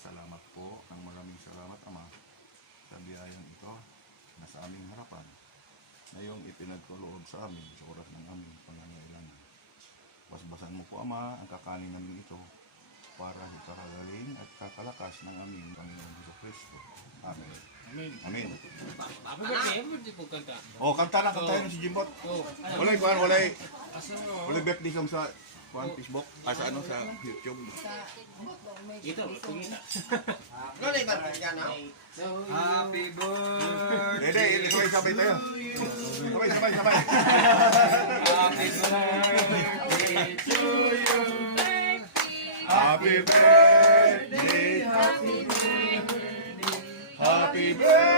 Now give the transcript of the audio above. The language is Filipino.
salamat po ng maraming salamat, Ama, sa biyayang ito na sa aming harapan na iyong ipinagkaloob sa amin sa oras ng aming pangangailangan. Basbasan mo po, Ama, ang kakanin namin ito para sa kakagaling at kakalakas ng aming Panginoon Jesucristo. Amen. Amen. Amen. Happy birthday, happy birthday po kanta. O, kanta na si Jimbot. Walay, walay birthday song sa Facebook, sa YouTube. Ito, tingin na. Happy birthday. Dede, sabay tayo. Sabay. Happy birthday to you. Happy birthday, happy birthday, happy birthday.